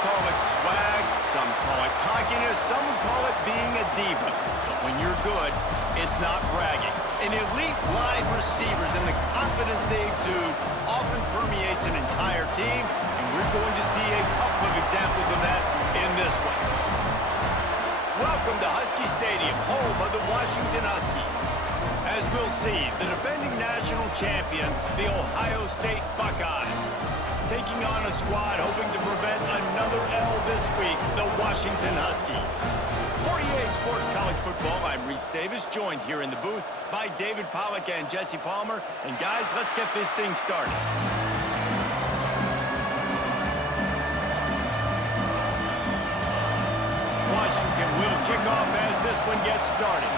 call it swag, some call it cockiness, some call it being a diva. But when you're good, it's not bragging. An elite wide receivers and the confidence they exude often permeates an entire team, and we're going to see a couple of examples of that in this one. Welcome to Husky Stadium, home of the Washington Huskies. As we'll see, the defending national champions, the Ohio State Buckeyes, taking on a squad hoping to prevent another L this week, the Washington Huskies. For EA Sports College Football, I'm Reese Davis, joined here in the booth by David Pollack and Jesse Palmer. And guys, let's get this thing started. Washington will kick off as this one gets started.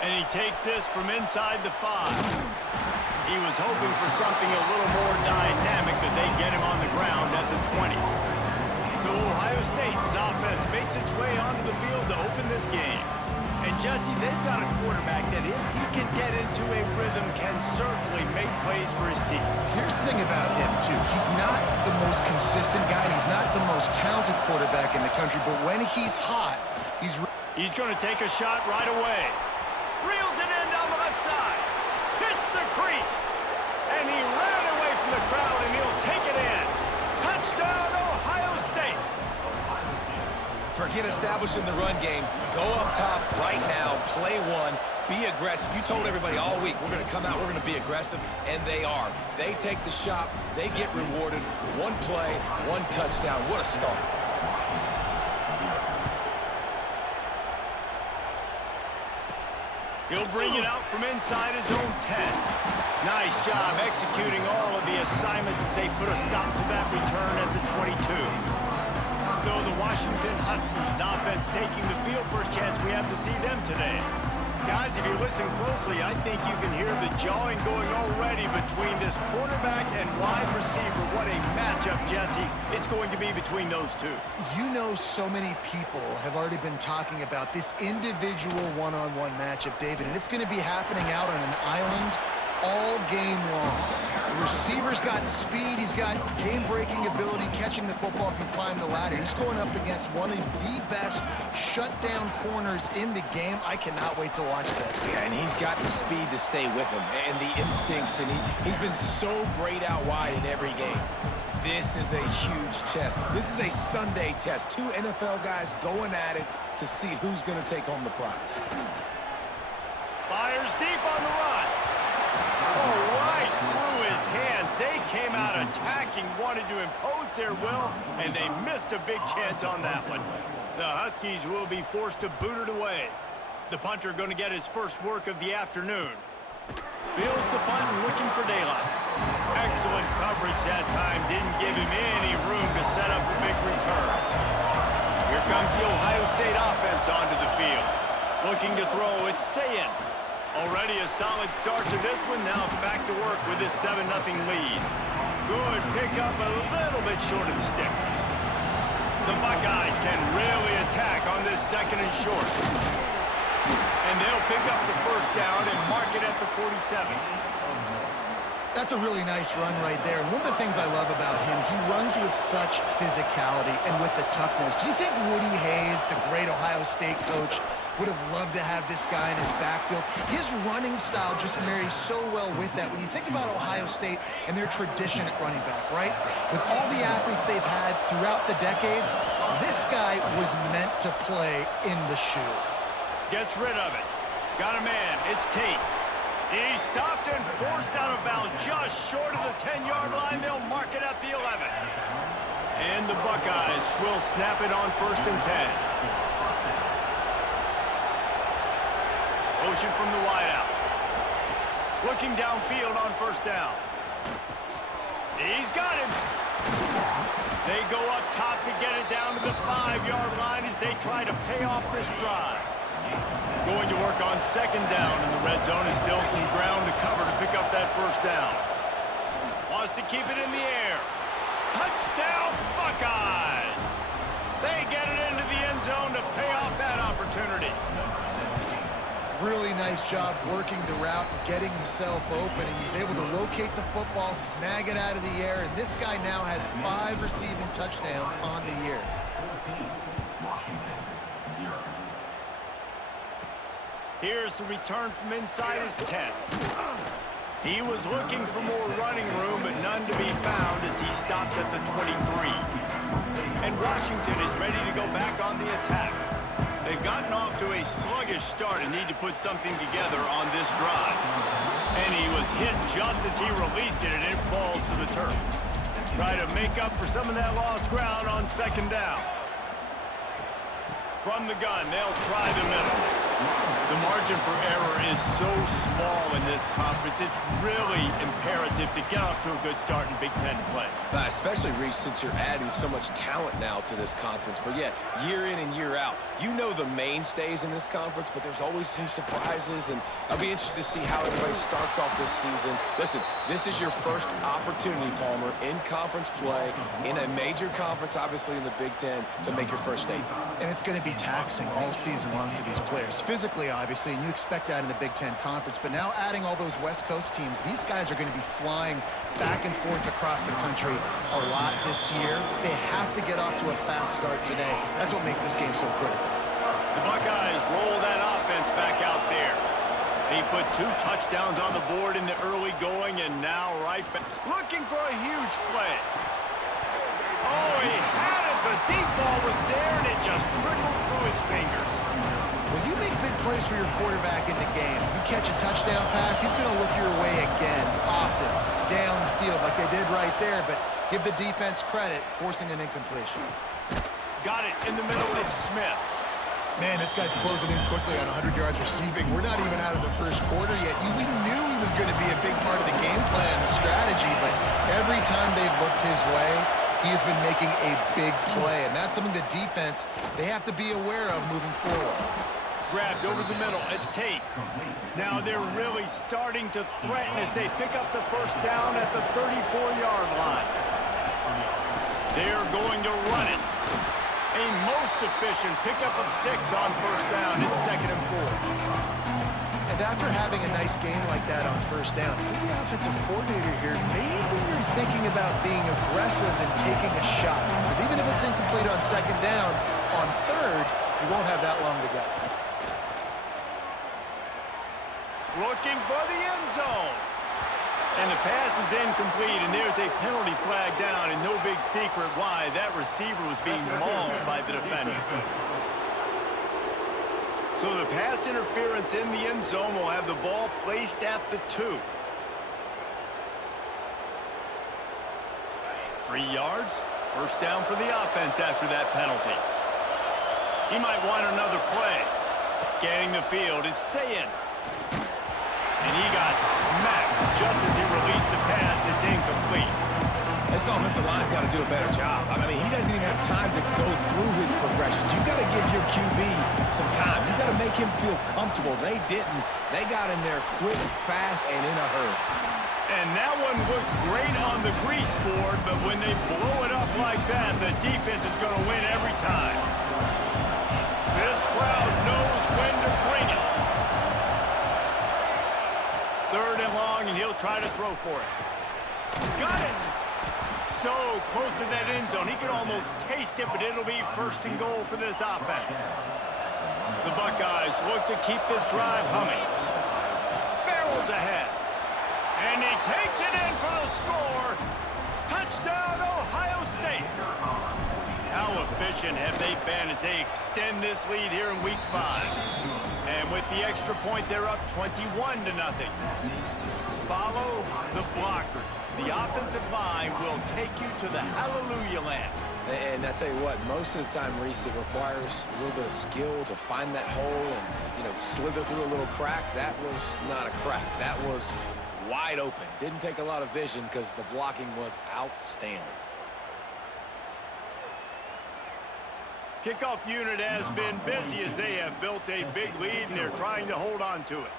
And he takes this from inside the 5. He was hoping for something a little more dynamic, but they get him on the ground at the 20. So Ohio State's offense makes its way onto the field to open this game. And Jesse, they've got a quarterback that if he can get into a rhythm can certainly make plays for his team. Here's the thing about him, too. He's not the most consistent guy, and he's not the most talented quarterback in the country, but when he's hot, he's going to take a shot right away. Reels it in down the left side. Hits the crease. And he ran away from the crowd, and he'll take it in. Touchdown, Ohio State. Forget establishing the run game. Go up top right now. Play one. Be aggressive. You told everybody all week, we're going to come out, we're going to be aggressive, and they are. They take the shot. They get rewarded. One play, one touchdown. What a start. He'll bring it out from inside his own 10. Nice job executing all of the assignments as they put a stop to that return at the 22. So the Washington Huskies offense taking the field. First chance we have to see them today. Guys, if you listen closely, I think you can hear the jawing going already between this quarterback and wide receiver. What a matchup, Jesse, it's going to be between those two. You know, so many people have already been talking about this individual one-on-one matchup, David, and it's going to be happening out on an island all game long. The receiver's got speed, he's got game-breaking ability, catching the football, can climb the ladder. He's going up against one of the best shutdown corners in the game. I cannot wait to watch this. Yeah, and he's got the speed to stay with him and the instincts, and he's been so great out wide in every game. This is a huge test. This is a Sunday test. Two NFL guys going at it to see who's going to take home the prize. Fires deep on the run. Oh, right through his hands. They came out attacking, wanted to impose their will, and they missed a big chance on that one. The Huskies will be forced to boot it away. The punter going to get his first work of the afternoon. Fields the punt and looking for daylight. Excellent coverage that time. Didn't give him any room to set up a big return. Here comes the Ohio State offense onto the field. Looking to throw, it's Sayin. Already a solid start to this one. Now back to work with this 7-0 lead. Good pickup, a little bit short of the sticks. The Buckeyes can really attack on this second and short. And they'll pick up the first down and mark it at the 47. That's a really nice run right there. And one of the things I love about him, he runs with such physicality and with the toughness. Do you think Woody Hayes, the great Ohio State coach, would have loved to have this guy in his backfield? His running style just marries so well with that. When you think about Ohio State and their tradition at running back, right? With all the athletes they've had throughout the decades, this guy was meant to play in the shoe. Gets rid of it. Got a man. It's Tate. He's stopped and forced out of bounds just short of the 10-yard line. They'll mark it at the 11. And the Buckeyes will snap it on 1st and 10. Motion from the wideout. Looking downfield on 1st down. He's got him. They go up top to get it down to the 5-yard line as they try to pay off this drive. Going to work on 2nd down in the red zone. Is still some ground to cover to pick up that 1st down. Wants to keep it in the air. Touchdown, Buckeyes! They get it into the end zone to pay off that opportunity. Really nice job working the route and getting himself open, and he was able to locate the football, snag it out of the air, and this guy now has 5 receiving touchdowns on the year. Here's the return from inside his 10. He was looking for more running room, but none to be found as he stopped at the 23. And Washington is ready to go back on the attack. They've gotten off to a sluggish start and need to put something together on this drive. And he was hit just as he released it, and it falls to the turf. Try to make up for some of that lost ground on second down. From the gun, they'll try the middle. The margin for error is so small in this conference. It's really imperative to get off to a good start in Big Ten play. Especially, Reese, since you're adding so much talent now to this conference. But yeah, year in and year out, you know the mainstays in this conference, but there's always some surprises, and I'll be interested to see how everybody starts off this season. Listen, this is your first opportunity, Palmer, in conference play, in a major conference, obviously in the Big Ten, to make your first statement. And it's going to be taxing all season long for these players. Physically, obviously, and you expect that in the Big Ten Conference. But now adding all those West Coast teams, these guys are going to be flying back and forth across the country a lot this year. They have to get off to a fast start today. That's what makes this game so critical. The Buckeyes roll that offense back out there. They put 2 touchdowns on the board in the early going, and now right back. Looking for a huge play. Oh, he had it. The deep ball was there, and it just trickled through his fingers. Well, you make big plays for your quarterback in the game. You catch a touchdown pass, he's going to look your way again, often, downfield, like they did right there, but give the defense credit, forcing an incompletion. Got it in the middle. It's Smith. Man, this guy's closing in quickly on 100 yards receiving. We're not even out of the first quarter yet. We knew he was going to be a big part of the game plan and the strategy, but every time they've looked his way, he has been making a big play, and that's something the defense, they have to be aware of moving forward. Grabbed over the middle. It's Tate. Now they're really starting to threaten as they pick up the first down at the 34-yard line. They're going to run it. A most efficient pickup of 6 on first down. It's 2nd and 4. And after having a nice game like that on first down, for the offensive coordinator here, maybe you're thinking about being aggressive and taking a shot. Because even if it's incomplete on second down, on third, you won't have that long to go. Looking for the end zone. And the pass is incomplete, and there's a penalty flag down, and no big secret why. That receiver was being mauled by the defender. So the pass interference in the end zone will have the ball placed at the 2. 3 yards. First down for the offense after that penalty. He might want another play. Scanning the field, it's Sayin. And he got smacked just as he released the pass. It's incomplete. This offensive line's got to do a better job. I mean, he doesn't even have time to go through his progressions. You've got to give your QB some time. You've got to make him feel comfortable. They didn't. They got in there quick, fast, and in a hurry. And that one looked great on the grease board, but when they blow it up like that, the defense is going to win every time. This crowd knows when to bring it. 3rd and long, and he'll try to throw for it. Got it! So close to that end zone. He could almost taste it, but it'll be 1st and goal for this offense. The Buckeyes look to keep this drive humming. Barrels ahead. And he takes it in for the score. Touchdown, Ohio State. How efficient have they been as they extend this lead here in Week 5? And with the extra point, they're up 21-0. Follow the blockers. The offensive line will take you to the hallelujah land. And I tell you what, most of the time, Reese, it requires a little bit of skill to find that hole and, slither through a little crack. That was not a crack. That was wide open. Didn't take a lot of vision because the blocking was outstanding. Kickoff unit has been busy as they have built a big lead, and they're trying to hold on to it.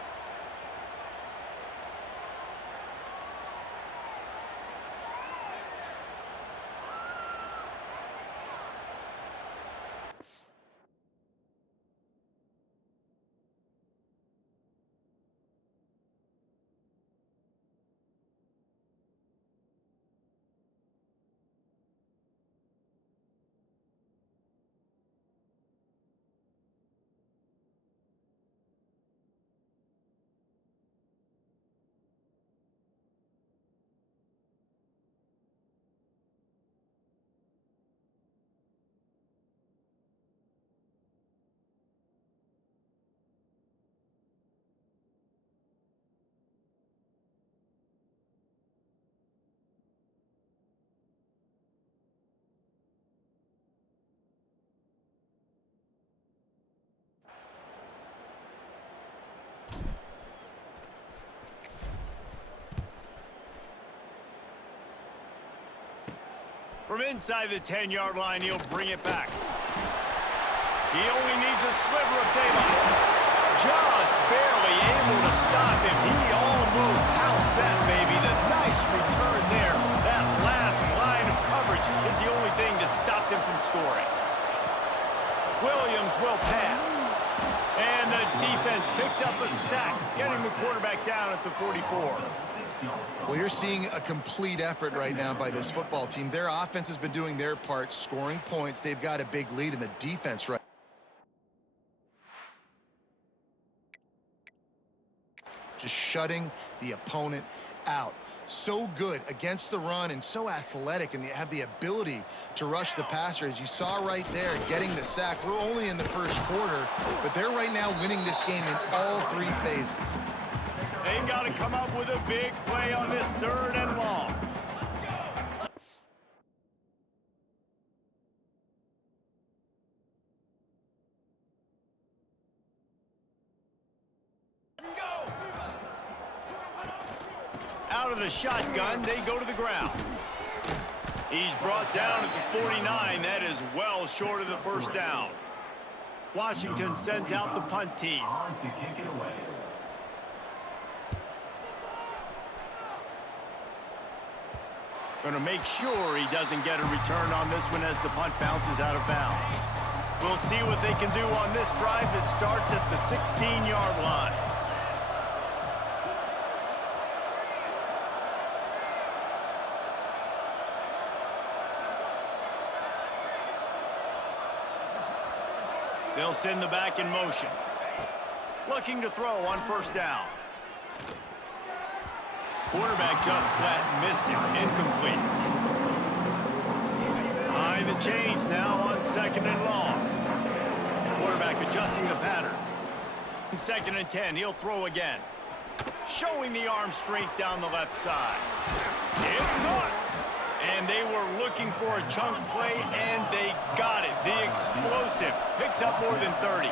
From inside the 10-yard line, he'll bring it back. He only needs a sliver of daylight. Just barely able to stop him. He almost housed that baby. The nice return there. That last line of coverage is the only thing that stopped him from scoring. Williams will pass. And the defense picks up a sack, getting the quarterback down at the 44. Well, you're seeing a complete effort right now by this football team. Their offense has been doing their part, scoring points. They've got a big lead in the defense right. Just shutting the opponent out. So good against the run and so athletic, and they have the ability to rush the passer. As you saw right there, getting the sack. We're only in the first quarter, but they're right now winning this game in all three phases. They got to come up with a big play on this 3rd and long. Out of the shotgun, they go to the ground. He's brought down at the 49. That is well short of the first down. Washington sends out the punt team. Going to make sure he doesn't get a return on this one as the punt bounces out of bounds. We'll see what they can do on this drive that starts at the 16-yard line. They'll send the back in motion. Looking to throw on first down. Quarterback just flat missed it. Incomplete. Behind the chains now on 2nd and long. Quarterback adjusting the pattern. 2nd and 10, he'll throw again. Showing the arm strength down the left side. It's caught. And they were looking for a chunk play, and they got it. The explosive picks up more than 30.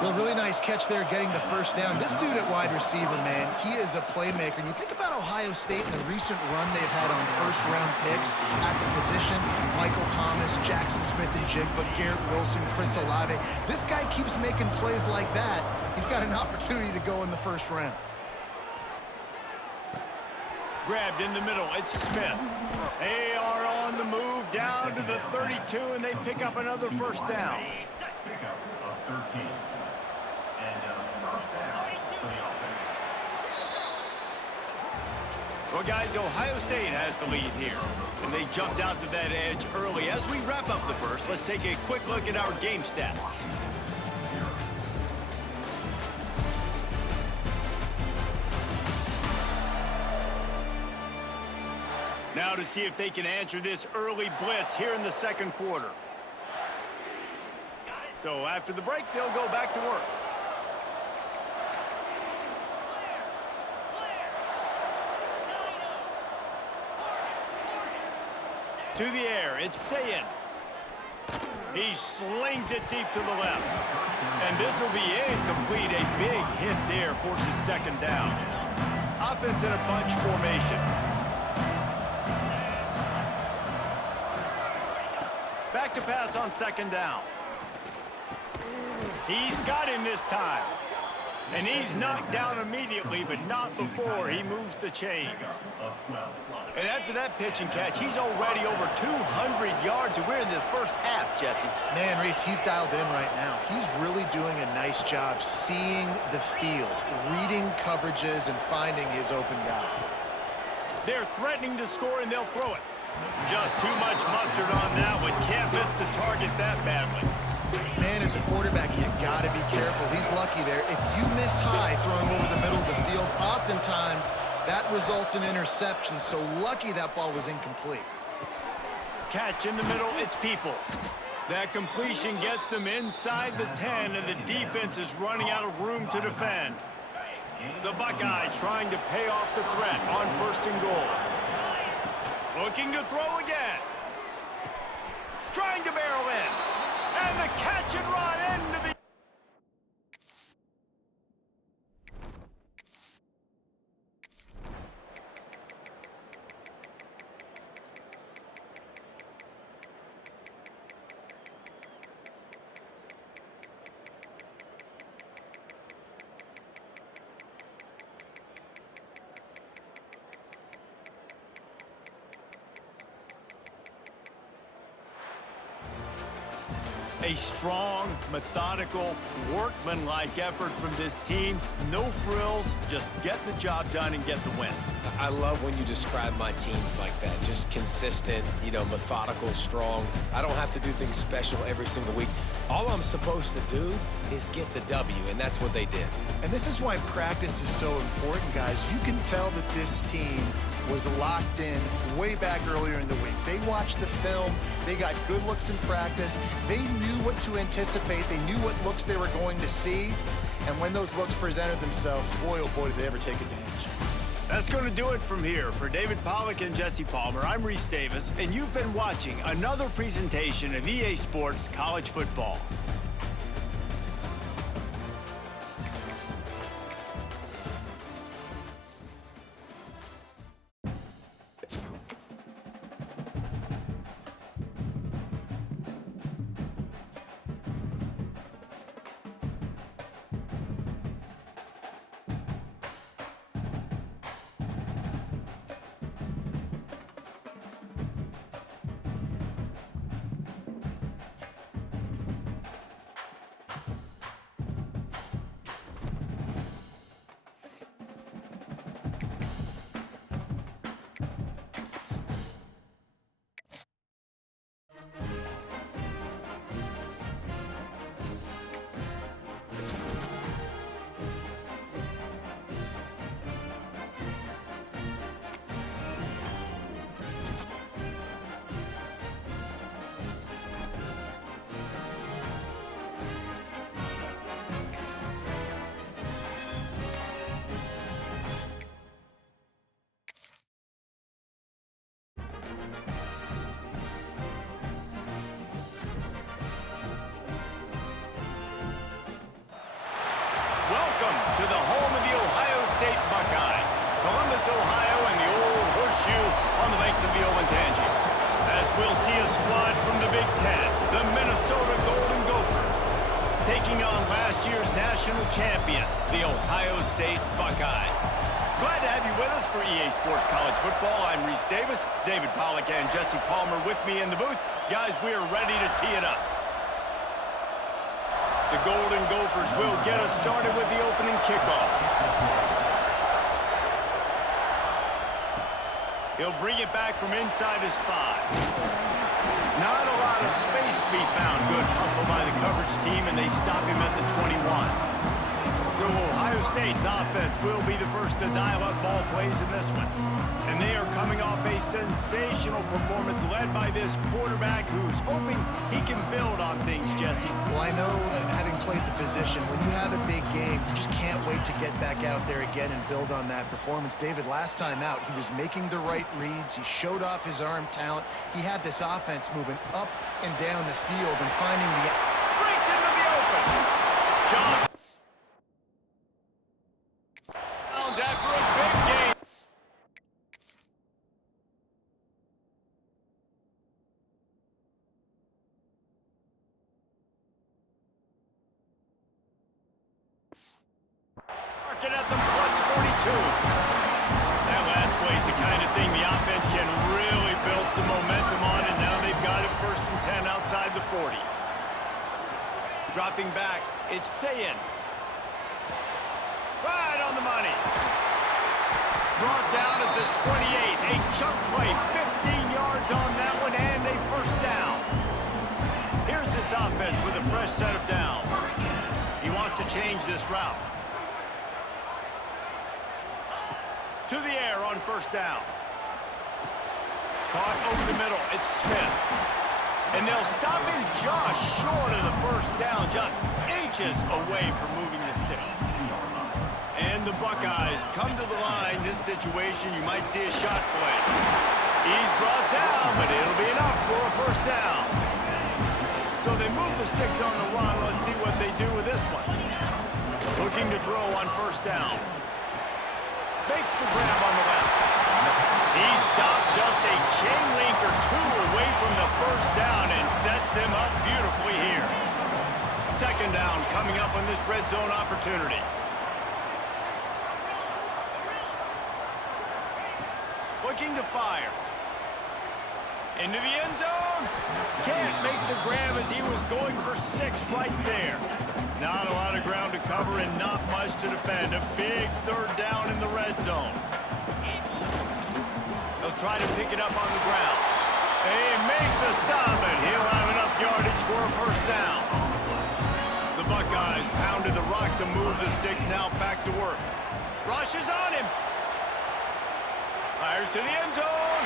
Well, really nice catch there getting the first down. This dude at wide receiver, man, he is a playmaker. And you think about Ohio State and the recent run they've had on first-round picks at the position. Michael Thomas, Jackson Smith-Njigba, Garrett Wilson, Chris Olave. This guy keeps making plays like that. He's got an opportunity to go in the first round. Grabbed in the middle, it's Smith. They are on the move down to the 32, and they pick up another first down. Pickup of 13. And first down for the offense. Well, guys, Ohio State has the lead here, and they jumped out to that edge early. As we wrap up the first, let's take a quick look at our game stats. Now to see if they can answer this early blitz here in the second quarter. So after the break, they'll go back to work. To the air, it's Sayin. He slings it deep to the left. And this will be incomplete. A big hit there forces second down. Offense in a bunch formation. Back to pass on second down. He's got him this time. And he's knocked down immediately, but not before he moves the chains. And after that pitch and catch, he's already over 200 yards, and we're in the first half, Jesse. Man, Reese, he's dialed in right now. He's really doing a nice job seeing the field, reading coverages, and finding his open guy. They're threatening to score, and they'll throw it. Just too much mustard on that one. Can't miss the target that badly. Man, as a quarterback, you got to be careful. He's lucky there. If you miss high throwing over the middle of the field, oftentimes that results in interception. So lucky that ball was incomplete. Catch in the middle, it's Peoples. That completion gets them inside the 10, and the defense is running out of room to defend. The Buckeyes trying to pay off the threat on 1st and goal. Looking to throw again. Trying to barrel in. And the catch and run into the... A strong, methodical, workmanlike effort from this team. No frills, just get the job done and get the win. I love when you describe my teams like that. Just consistent, you know, methodical, strong. I don't have to do things special every single week. All I'm supposed to do is get the W, and that's what they did. And this is why practice is so important, guys. You can tell that this team was locked in way back earlier in the week. They watched the film. They got good looks in practice. They knew what to anticipate. They knew what looks they were going to see. And when those looks presented themselves, boy, oh boy, did they ever take advantage. That's going to do it from here. For David Pollack and Jesse Palmer, I'm Reese Davis, and you've been watching another presentation of EA Sports College Football. Welcome to the home of the Ohio State Buckeyes, Columbus, Ohio, and the old horseshoe on the banks of the Olentangy. As we'll see a squad from the Big Ten, the Minnesota Golden Gophers, taking on last year's national champions, the Ohio State Buckeyes. Glad to have you with us for EA Sports College Football. I'm Reese Davis, David Pollack and Jesse Palmer with me in the booth. Guys, we are ready to tee it up. The Golden Gophers will get us started with the opening kickoff. He'll bring it back from inside his 5. Not a lot of space to be found. Good hustle by the coverage team, and they stop him at the 21. So Ohio State's offense will be the first to dial up ball plays in this one. And they are coming off a sensational performance led by this quarterback who's hoping he can build on things, Jesse. Well, I know, having played the position, when you have a big game, you just can't wait to get back out there again and build on that performance. David, last time out, he was making the right reads. He showed off his arm talent. He had this offense moving up and down the field and finding the... Breaks into the open. Sean after a big game. Marking at the +42. That last play is the kind of thing the offense can really build some momentum on, and now they've got it 1st and 10 outside the 40. Dropping back, it's Sayin. Right on the money. Brought down at the 28. A chunk play, 15 yards on that one, and a 1st down. Here's this offense with a fresh set of downs. He wants to change this route. To the air on 1st down. Caught over the middle. It's Smith. And they'll stop him just short of the 1st down, just inches away from moving the sticks. And the Buckeyes come to the line. This situation, you might see a shot play. He's brought down, but it'll be enough for a 1st down. So they move the sticks on the run. Let's see what they do with this one. Looking to throw on 1st down. Makes the grab on the left. He stopped just a chain link or 2 away from the 1st down and sets them up beautifully here. 2nd down coming up on this red zone opportunity. Looking to fire. Into the end zone. Can't make the grab as he was going for 6 right there. Not a lot of ground to cover and not much to defend. A big 3rd down in the red zone. They'll try to pick it up on the ground. They make the stop, and he'll have enough yardage for a 1st down. The Buckeyes pounded the rock to move the sticks, now back to work. Rushes on him. Fires to the end zone.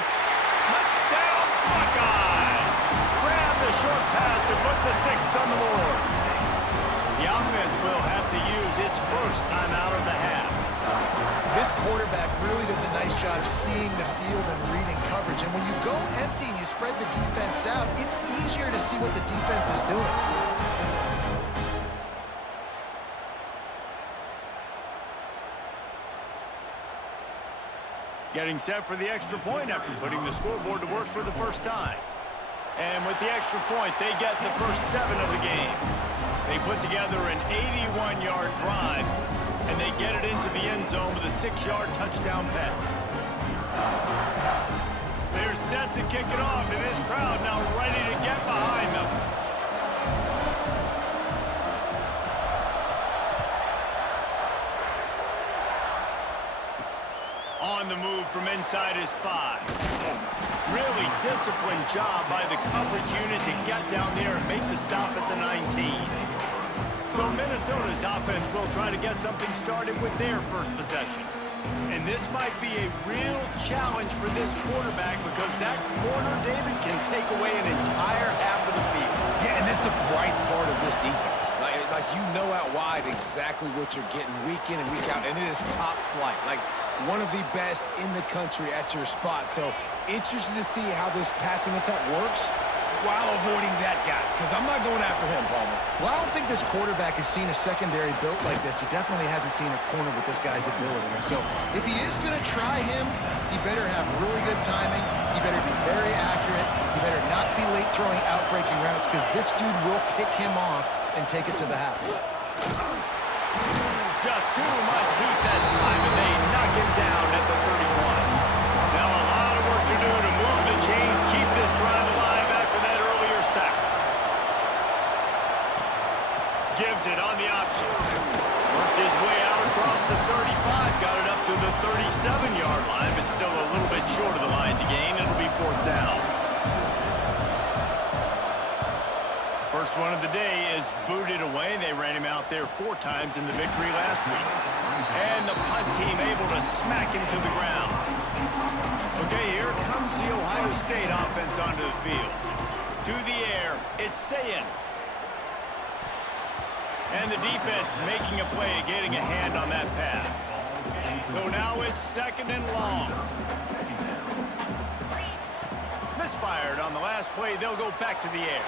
Touchdown, Buckeyes! Grab the short pass to put the 6 on the board. The offense will have to use its 1st timeout of the half. This quarterback really does a nice job seeing the field and reading coverage. And when you go empty and you spread the defense out, it's easier to see what the defense is doing. Getting set for the extra point after putting the scoreboard to work for the 1st time. And with the extra point, they get the first 7 of the game. They put together an 81-yard drive, and they get it into the end zone with a 6-yard touchdown pass. They're set to kick it off, and this crowd now ready to get behind them. On the move from inside his 5. Really disciplined job by the coverage unit to get down there and make the stop at the 19. So Minnesota's offense will try to get something started with their 1st possession. And this might be a real challenge for this quarterback because that corner, David, can take away an entire half of the field. Yeah, and that's the bright part of this defense. Like you know out wide exactly what you're getting week in and week out, and it is top flight. Like one of the best in the country at your spot. So interested to see how this passing attack works while avoiding that guy, because I'm not going after him, Palmer. Well, I don't think this quarterback has seen a secondary built like this. He definitely hasn't seen a corner with this guy's ability. And so if he is going to try him, he better have really good timing. He better be very accurate. He better not be late throwing out-breaking routes because this dude will pick him off and take it to the house. Just too much heat that time, and they knock him down at the 31. Now a lot of work to do to move the chains, keep this drive alive after that earlier sack. Gives it on the option. Worked his way out across the 35, got it up to the 37-yard line, but still a little bit short of the line to gain. It'll be 4th down. First one of the day is booted away. They ran him out there 4 times in the victory last week. And the punt team able to smack him to the ground. Okay, here comes the Ohio State offense onto the field. To the air, it's Sayin. And the defense making a play, getting a hand on that pass. So now it's 2nd and long. Misfired on the last play. They'll go back to the air.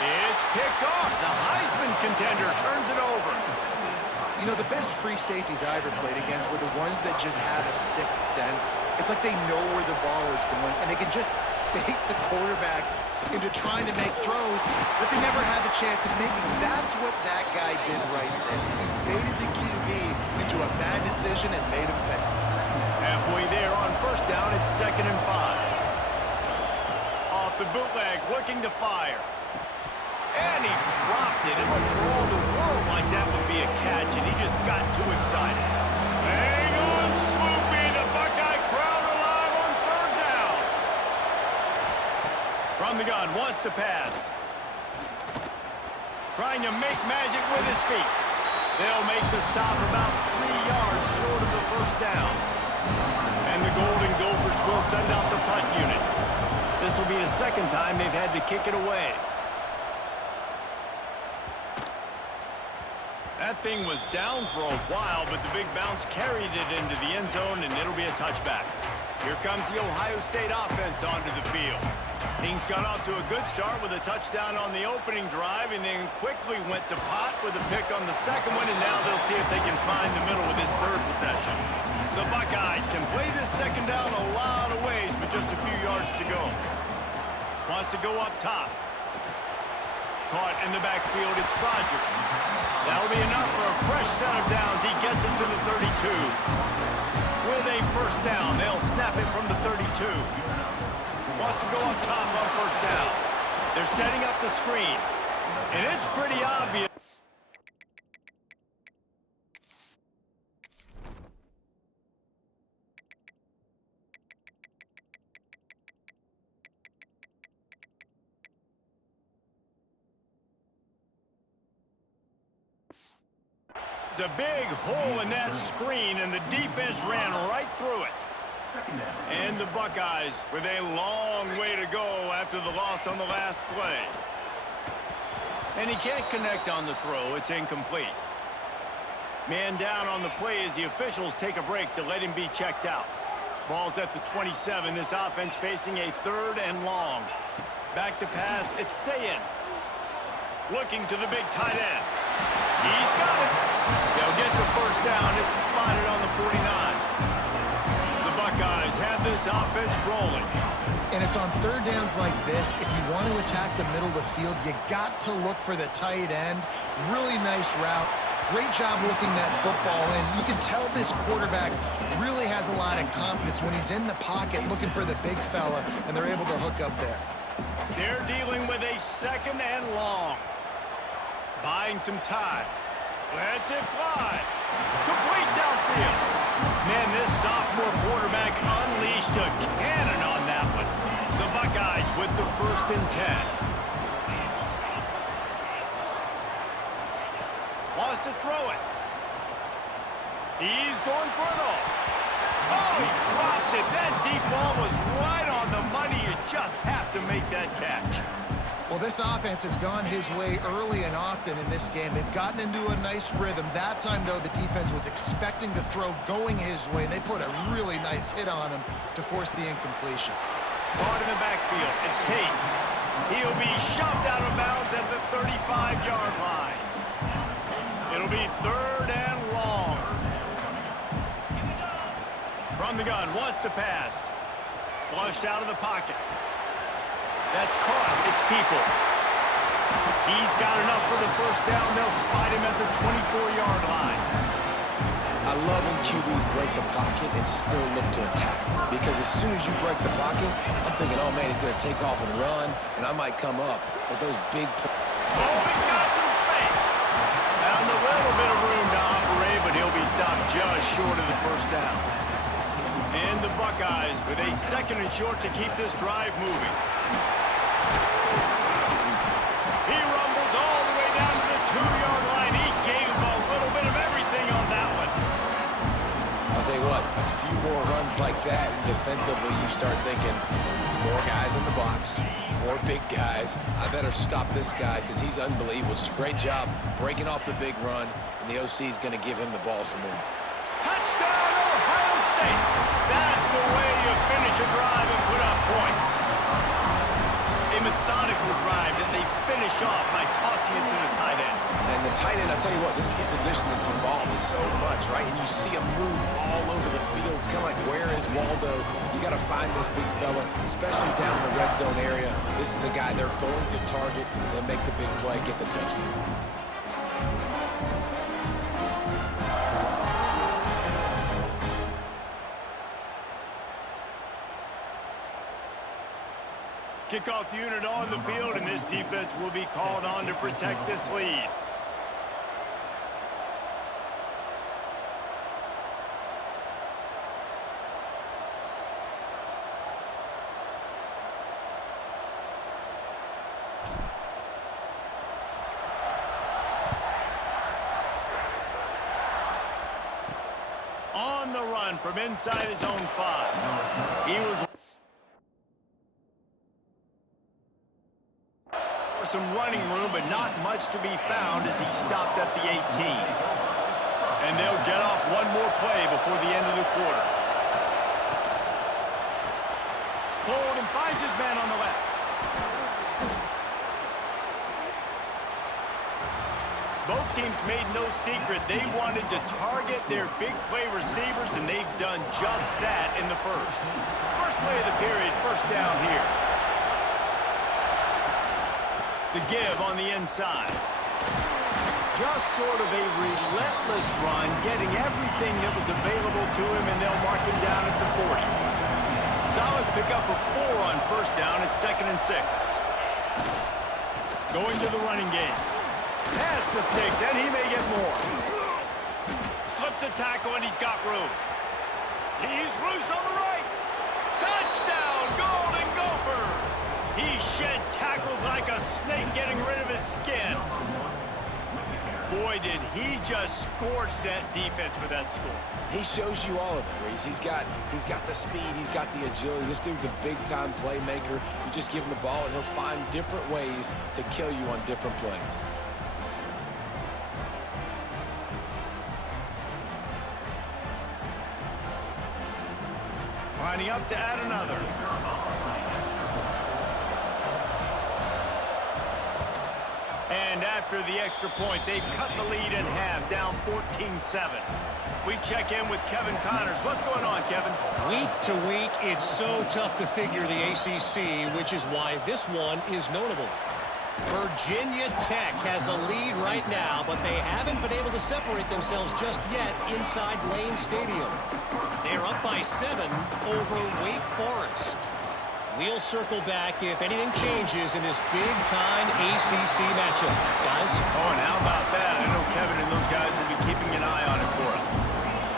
It's picked off. The Heisman contender turns it over. You know, the best free safeties I ever played against were the ones that just have a 6th sense. It's like they know where the ball is going, and they can just bait the quarterback into trying to make throws that they never have a chance of making. That's what that guy did right there. He baited the QB into a bad decision and made him pay. Halfway there on 1st down, it's 2nd and 5. Off the bootleg, looking to fire. And he dropped it. It looked for all the world like that would be a catch, and he just got too excited. Hang on, Swoopy. The Buckeye crowd alive on 3rd down. From the gun, wants to pass. Trying to make magic with his feet. They'll make the stop about 3 yards short of the 1st down. And the Golden Gophers will send out the punt unit. This will be the 2nd time they've had to kick it away. That thing was down for a while, but the big bounce carried it into the end zone, and it'll be a touchback. Here comes the Ohio State offense onto the field. Things got off to a good start with a touchdown on the opening drive, and then quickly went to pot with a pick on the 2nd one, and now they'll see if they can find the middle with this 3rd possession. The Buckeyes can play this 2nd down a lot of ways with just a few yards to go. Wants to go up top. Caught in the backfield, it's Rodgers. That'll be enough for a fresh set of downs. He gets it to the 32. With a 1st down, they'll snap it from the 32. Wants to go up top on first down. They're setting up the screen. And it's pretty obvious. There's a big hole in that screen, and the defense ran right through it. And the Buckeyes with a long way to go after the loss on the last play. And he can't connect on the throw. It's incomplete. Man down on the play as the officials take a break to let him be checked out. Ball's at the 27. This offense facing a 3rd and long. Back to pass. It's Sayin. Looking to the big tight end. He's got it. They'll get the first down. It's spotted on the 49. The Buckeyes have this offense rolling. And it's on 3rd downs like this. If you want to attack the middle of the field, you got to look for the tight end. Really nice route. Great job looking that football in. You can tell this quarterback really has a lot of confidence when he's in the pocket looking for the big fella, and they're able to hook up there. They're dealing with a 2nd and long. Buying some time. Lets it fly. Complete downfield. Man, this sophomore quarterback unleashed a cannon on that one. The Buckeyes with the 1st and 10. Wants to throw it. He's going for it all. Oh, he dropped it. That deep ball was right on the money. You just have to make that catch. Well, this offense has gone his way early and often in this game. They've gotten into a nice rhythm. That time, though, the defense was expecting to throw going his way, and they put a really nice hit on him to force the incompletion. Caught in the backfield. It's Tate. He'll be shoved out of bounds at the 35-yard line. It'll be 3rd and long. From the gun, wants to pass. Flushed out of the pocket. That's caught. It's Peoples. He's got enough for the first down. They'll spot him at the 24-yard line. I love when QBs break the pocket and still look to attack. Because as soon as you break the pocket, I'm thinking, oh, man, he's going to take off and run, and I might come up. But those big Oh, he's got some space. Found a little bit of room to operate, but he'll be stopped just short of the first down. And the Buckeyes with a 2nd and short to keep this drive moving. He rumbles all the way down to the 2-yard line. He gave a little bit of everything on that one. I'll tell you what, a few more runs like that, defensively you start thinking, more guys in the box, more big guys. I better stop this guy because he's unbelievable. Just a great job breaking off the big run, and the OC is going to give him the ball some more. Touchdown, Ohio State. That's the way you finish a drive and put up points. A methodical drive that they finish off by tossing it to the tight end. And the tight end, I'll tell you what, this is a position that's evolved so much, right? And you see him move all over the field. It's kind of like, where is Waldo? You got to find this big fella, especially down in the red zone area. This is the guy they're going to target and make the big play, get the touchdown. Kickoff unit on the field, and this defense will be called on to protect this lead. On the run from inside his own 5. He was some running room, but not much to be found as he stopped at the 18. And they'll get off one more play before the end of the quarter. Pulled and finds his man on the left. Both teams made no secret they wanted to target their big play receivers, and they've done just that in the first. First play of the period, first down here. The give on the inside. Just sort of a relentless run, getting everything that was available to him, and they'll mark him down at the 40. Solid pickup of 4 on first down. It's 2nd and 6. Going to the running game. Pass the sticks, and he may get more. Slips a tackle, and he's got room. He's loose on the right. Touchdown, Golden Gophers! He shed tackles like a snake getting rid of his skin. Boy, did he just scorch that defense for that score. He shows you all of it, Reese. He's got the speed, he's got the agility. This dude's a big-time playmaker. You just give him the ball, and he'll find different ways to kill you on different plays. Lining up to add another. And after the extra point, they've cut the lead in half, down 14-7. We check in with Kevin Connors. What's going on, Kevin? Week to week, it's so tough to figure the ACC, which is why this one is notable. Virginia Tech has the lead right now, but they haven't been able to separate themselves just yet inside Lane Stadium. They're up by 7 over Wake Forest. We'll circle back if anything changes in this big-time ACC matchup. Guys? Oh, and how about that? I know Kevin and those guys will be keeping an eye on it for us.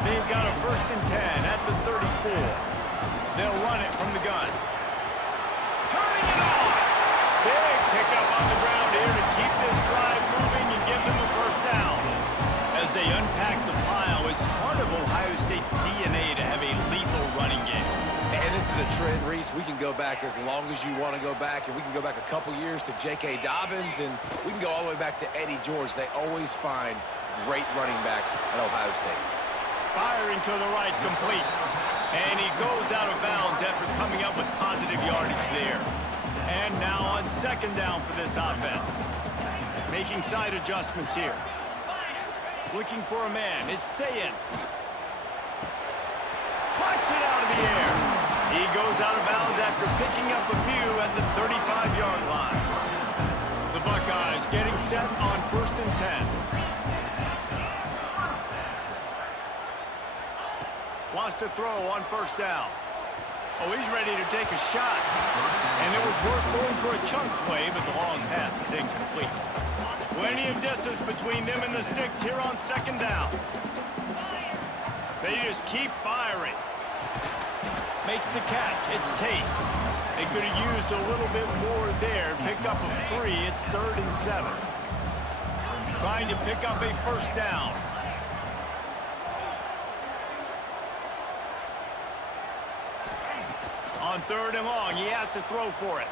They've got a 1st and 10 at the 34. They'll run it from the gun. Turning it on! Big pickup on the ground here to keep this drive moving and give them a 1st down. As they unpack the pile, it's part of Ohio State's DNA to have a lethal running game. And this is a trend, Reese. We can go back as long as you want to go back, and we can go back a couple years to J.K. Dobbins, and we can go all the way back to Eddie George. They always find great running backs at Ohio State. Firing to the right, complete. And he goes out of bounds after coming up with positive yardage there. And now on 2nd down for this offense. Making side adjustments here. Looking for a man. It's Sayin. Puts it out of the air. He goes out of bounds after picking up a few at the 35-yard line. The Buckeyes getting set on 1st and 10. Wants to throw on 1st down. Oh, he's ready to take a shot. And it was worth going for a chunk play, but the long pass is incomplete. Plenty of distance between them and the sticks here on 2nd down. They just keep firing. Makes the catch. It's Tate. They could have used a little bit more there. Picked up a 3. It's 3rd and 7. Trying to pick up a 1st down. On 3rd and long, he has to throw for it.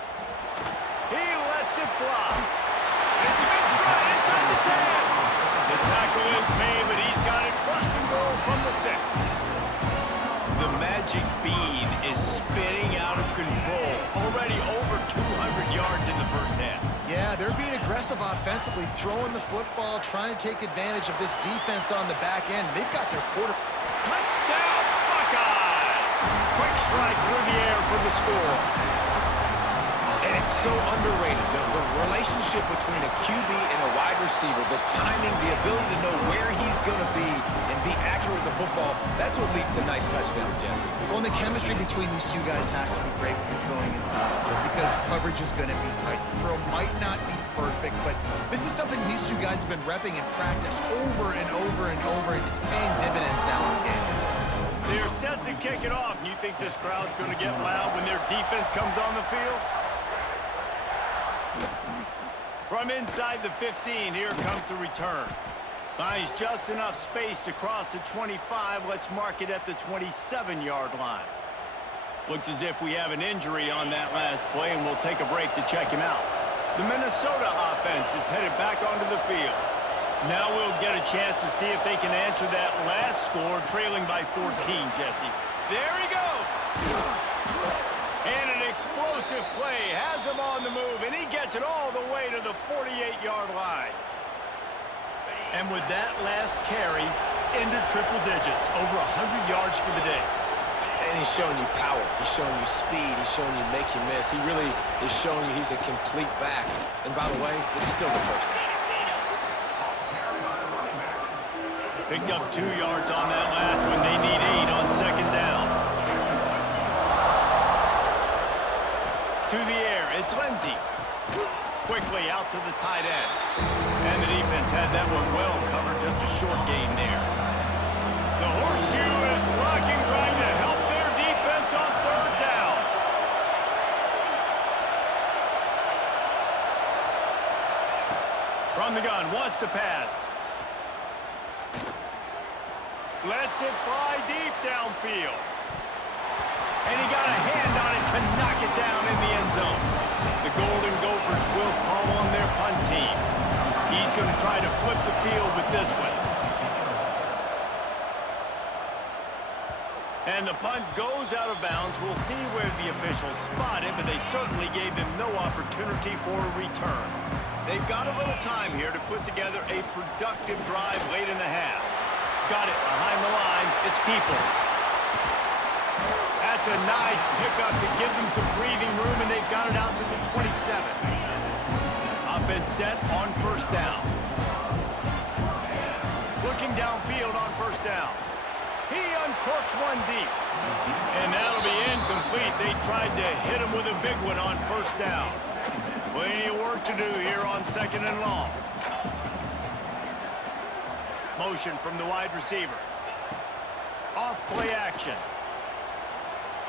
He lets it fly. It's a big stride inside the 10. The tackle is made, but he's got it 1st and goal from the 6. The magic bean is spinning out of control. Already over 200 yards in the 1st half. Yeah, they're being aggressive offensively, throwing the football, trying to take advantage of this defense on the back end. They've got their quarter. Touchdown, Buckeyes! Quick strike through the air for the score. And it's so underrated, the relationship between a QB and a wide receiver, the timing, the ability to know where he's going to be and be accurate with the football, that's what leads to nice touchdowns, Jesse. Well, and the chemistry between these two guys has to be great when you're throwing in the field because coverage is going to be tight. The throw might not be perfect, but this is something these two guys have been repping in practice over and over and over, and it's paying dividends now in game. They're set to kick it off, and you think this crowd's going to get loud when their defense comes on the field? From inside the 15, here comes the return. Finds just enough space to cross the 25. Let's mark it at the 27-yard line. Looks as if we have an injury on that last play, and we'll take a break to check him out. The Minnesota offense is headed back onto the field. Now we'll get a chance to see if they can answer that last score, trailing by 14, Jesse. There he goes! And an explosive play has him on the move, and he gets it all the way to the 48-yard line. And with that last carry, into triple digits, over 100 yards for the day. And he's showing you power. He's showing you speed. He's showing you make you miss. He really is showing you he's a complete back. And by the way, it's still the 1st half. Picked up 2 yards on that last one. They need 8 on 2nd down. play out to the tight end. And the defense had that one well covered, just a short gain there. The horseshoe is rocking, trying to help their defense on third down. From the gun, wants to pass. Lets it fly deep downfield. And he got a hand on it to knock it down in the end zone. The Golden Gophers will call on their punt team. He's going to try to flip the field with this one. And the punt goes out of bounds. We'll see where the officials spot it, but they certainly gave him no opportunity for a return. They've got a little time here to put together a productive drive late in the half. Got it behind the line. It's Peoples. That's a nice pickup to give them some breathing room, and they've got it out to the 27. Offense set on first down. Looking downfield on first down. He uncorks one deep. And that'll be incomplete. They tried to hit him with a big one on first down. Plenty of work to do here on second and long. Motion from the wide receiver. Off play action.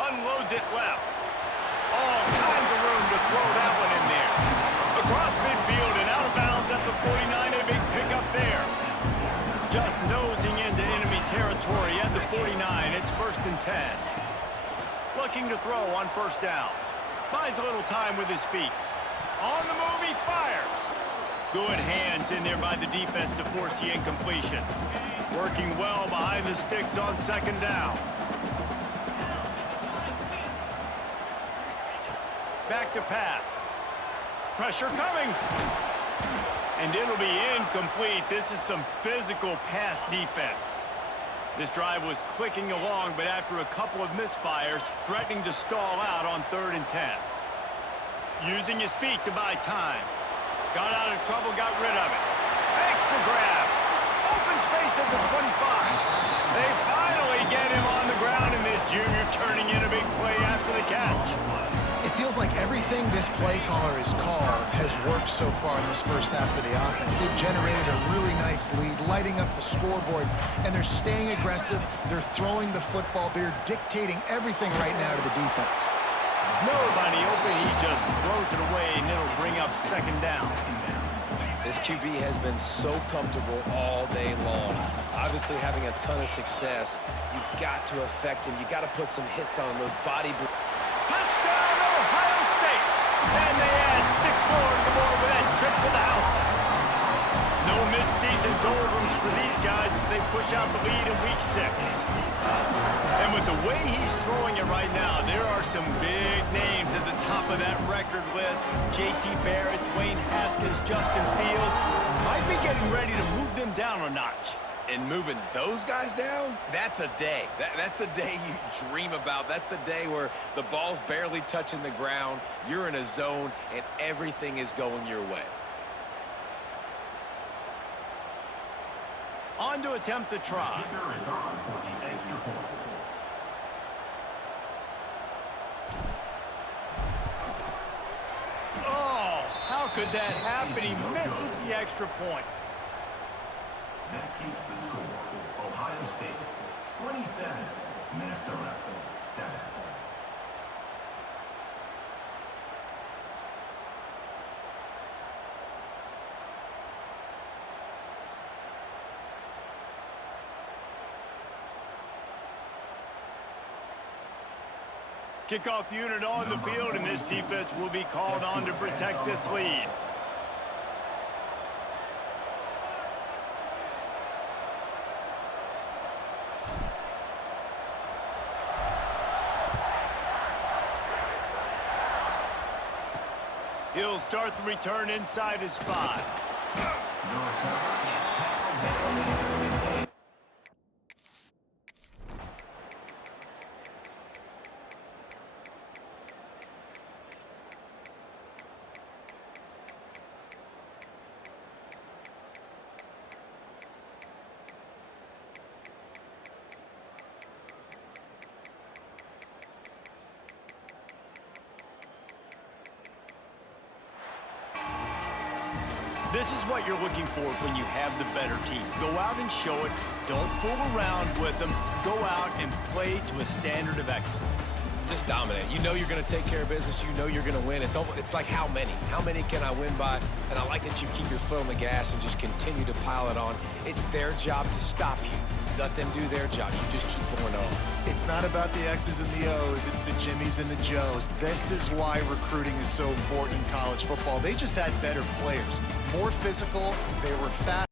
Unloads it left. All kinds of room to throw that one in there. Across midfield and out of bounds at the 49. A big pickup there. Just nosing into enemy territory at the 49. It's first and 10. Looking to throw on first down. Buys a little time with his feet. On the move, he fires. Good hands in there by the defense to force the incompletion. Working well behind the sticks on second down. Back to pass. Pressure coming. And it'll be incomplete. This is some physical pass defense. This drive was clicking along, but after a couple of misfires, threatening to stall out on 3rd and 10. Using his feet to buy time. Got out of trouble, got rid of it. Extra grab. Open space at the 25. They finally get him on the ground, and this junior turning in a big play after the catch. It feels like everything this play caller has called has worked so far in this first half of the offense. They've generated a really nice lead, lighting up the scoreboard, and they're staying aggressive. They're throwing the football. They're dictating everything right now to the defense. Nobody open, he just throws it away, and it'll bring up second down. This QB has been so comfortable all day long. Obviously having a ton of success. You've got to affect him. You've got to put some hits on those body. Touchdown, Ohio State! And they add 6 more to the board with that trip to the house. No midseason doldrums for these guys as they push out the lead in week 6. And with the way he's throwing it right now, there are some big names at the top of that record list. J.T. Barrett, Dwayne Haskins, Justin Fields. Might be getting ready to move them down a notch. And moving those guys down, that's a day. That's the day you dream about. That's the day where the ball's barely touching the ground, you're in a zone, and everything is going your way. On to attempt the try. Kicker is on for the extra point. Oh, how could that happen? He misses the extra point. That keeps the score. Ohio State 27, Minnesota 7. Kickoff unit on the field, and this defense will be called on to protect this lead. He'll start the return inside his 5. This is what you're looking for when you have the better team. Go out and show it. Don't fool around with them. Go out and play to a standard of excellence. Just dominate. You know you're going to take care of business. You know you're going to win. It's like how many? How many can I win by? And I like that you keep your foot on the gas and just continue to pile it on. It's their job to stop you. Let them do their job. You just keep going on. It's not about the X's and the O's. It's the Jimmies and the Joes. This is why recruiting is so important in college football. They just had better players, more physical. They were fast.